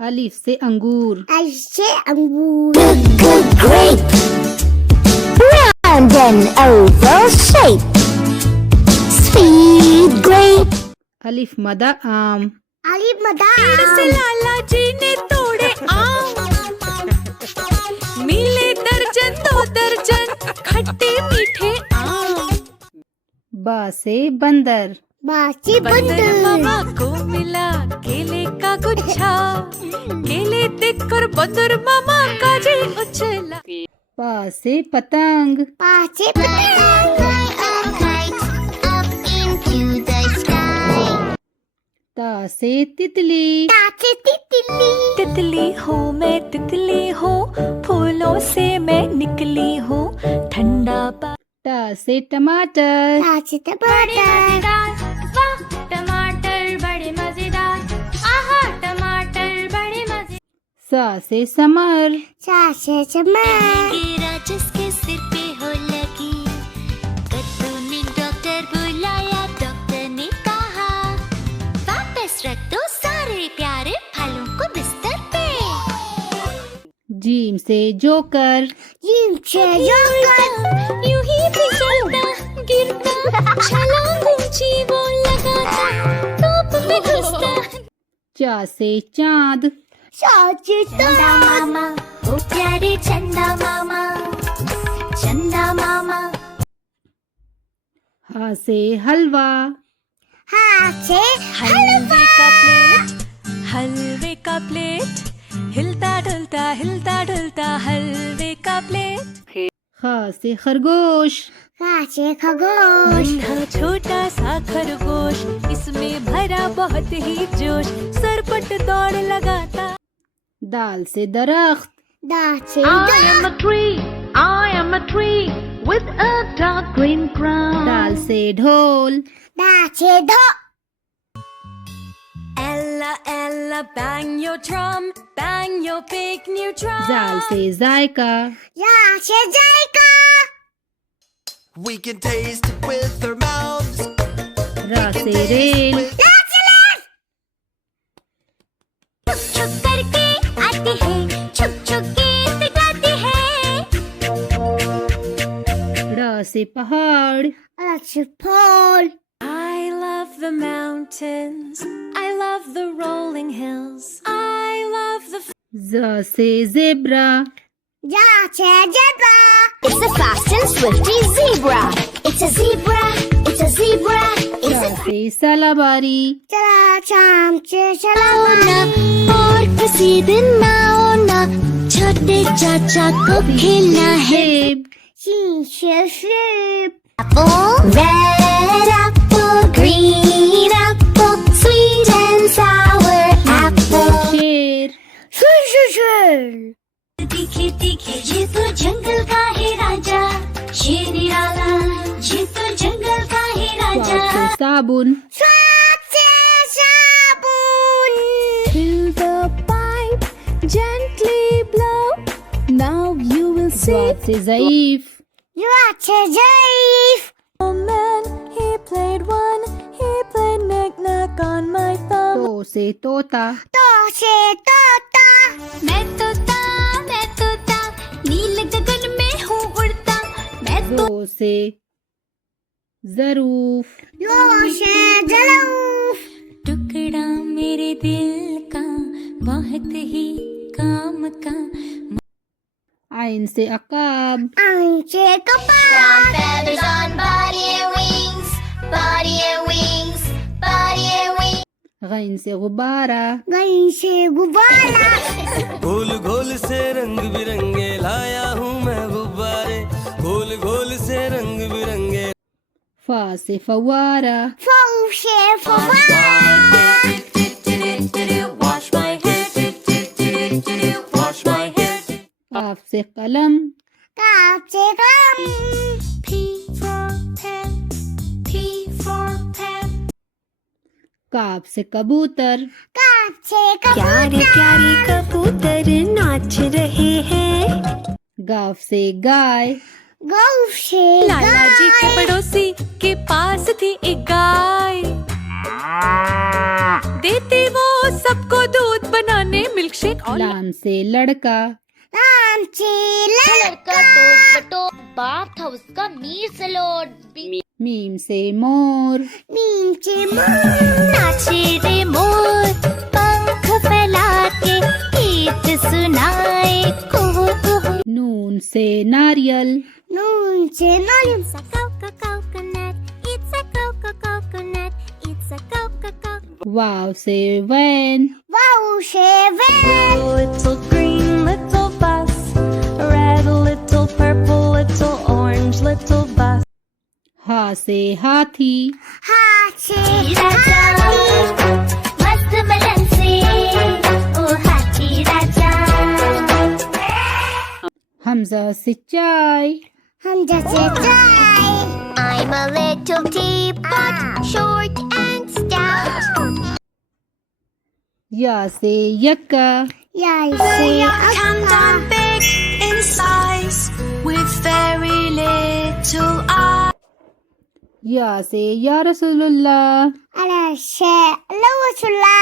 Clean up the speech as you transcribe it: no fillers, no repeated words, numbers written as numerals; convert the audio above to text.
अलिफ से अंगूर। ऐसे अंगूर। Good grape. Round and oval shape. Sweet grape. अलिफ मदा आम। अलिफ मदा से लाला जी ने तोड़े आम, मिले दर्जन दो दर्जन खट्टे मीठे आम। बा से बंदर। बासी बंदर मामा बंदर। को मिला केले का गुच्छा, केले देखकर बंदर मामा का जी उछला। पा से पतंग। पासे पतंग। ता से तितली। तासे तितली। तितली हूँ मैं तितली हूँ, फूलों से मैं निकली हूँ, ठंडा टा से टमाटर। तासे टमाटर। टमाटर बड़े मजेदार, आहा टमाटर बड़े मजेदार। सा से समर। सासे चमर। गिरा जिसके सिर पे हो लगी, कद्दू ने डॉक्टर बुलाया, डॉक्टर ने कहा वापस रख दो सारे प्यारे फलों को बिस्तर पे। जीम से जोकर। जीम से जोकर। यूं ही फिसलता गिरता, छलांग ऊंची वो लगाता, धूप में घुसता। चा से चांद। सासे चंदा मामा ओ प्यारे चंदा मामा, चंदा मामा। हा से हलवा। हासे हलवे का प्लेट, हलवे का प्लेट, हिलता ढुलता हलवे का प्लेट। खा से खरगोश। हासे खरगोश। मीठा छोटा सा खरगोश, इसमें भरा बहुत ही जोश, सरपट दौड़ लगाता। दाल से दरख्त। दासे I am a tree, I am a tree with a dark green crown. दाल से ढोल। दासे धो। Ella, Ella, bang your drum, bang your big new drum. जाल से जायका। यासे जायका। We can taste it with our mouths. रा से रेल। छुक छुक करके आती है, छुक छुक गीत गाती है। रा से पहाड़। अच्छे फूल। I love the mountains, I love the rolling hills, I love the जा से जेब्रा। यासे zebra. It's a fast and swifty zebra. It's a zebra. It's a zebra. It's चा a से सलाबारी। चला शाम से चला और किसी दिन ना होना, छोटे चाचा को खेलना है। सेब। शीशे ship. Apple, red apple, green apple, sweet and sour apple. शेर। शुशुशुल। तीखे तीखे, ये तो जंगल का है राजा, शेर निराला, ये तो जंगल का है राजा। स्वाद से साबुन। स्वाद से साबुन। Fill the pipe, gently blow, now you will see. स्वाद से ज़ईफ। यासे ज़ईफ। Oh man, he played knick-knack on my thumb. तो से तोता। तो से तोता। मैं तोता, नीले गगन में हूँ उड़ता, मैं तो ज़ो से ज़रूफ। यो से ज़रूफ। टुकड़ा मेरे दिल का, बहुत ही काम का। आइन से अकाब। आइन से कपास। Feathers on body and wings, body and wings, body and wings. गैन से गुब्बारा। गई से गुब्बारा। गोल गोल से रंग बिरंगे लाया हूँ मैं गुब्बारे, गोल गोल से रंग बिरंगे। फा से फवारा। फौ से फवारा। Wash my hair, wash my hair. काफ से कलम। काप से कलम। P for pen, P for pen. काफ से कबूतर। काप से प्यारे कबूतर। प्यारे कबूतर नाच रहे हैं। गाफ से गाय। गौ से लाला जी के गाय। पड़ोसी के पास थी एक गाय, देती वो सबको दूध बनाने मिल्कशेक और लाम से लड़का लाम से लड़का तोड़ बटो बाप था उसका मीर से लौट मीम से मोर मीम से मोर नाचे रे मोर पंख फैला के गीत सुनाए कुहू कुहू नून से नारियल नून से नारियल It's a coconut, it's a coconut, it's a coconut. वाव से वैन वाव से van Little green, little bus. Red, little purple, little orange, little bus. हा से हाथी हाथ से राजा हाथी मस्त बदन से ओ हाथी राजा हमजा से चाय हम जैसे चाय I'm a little teapot, short and stout. या से यक्का या से अक्का big in size with very little eyes. या से या रसूलुल्लाह अला से लवसुल्ला